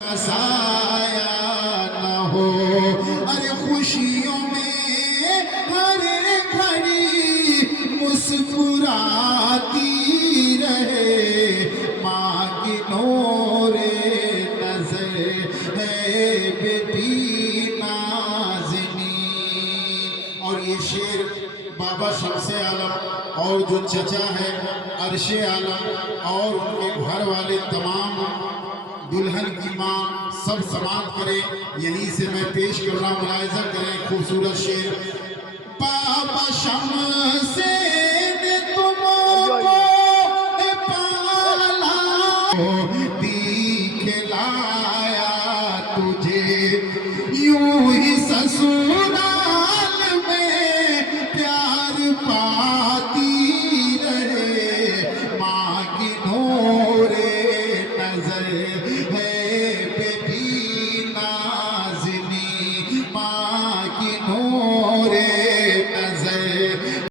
साया न हो, अरे खुशियों में हर घड़ी मुस्कुराती रहे, माँ की नूरे नजर है बेटी नाज़नी। और ये शेर बाबा शमसे आलम और जो चचा है अरशे आलम और उनके घर वाले तमाम दुल्हन की माँ सब समाप्त करें। यहीं से मैं पेश कर रहा हूँ, मुलाहिजा करें खूबसूरत शेर। बाबा शमसे ने तुमको पाला, दिखलाया तुझे यूं ही ससुरा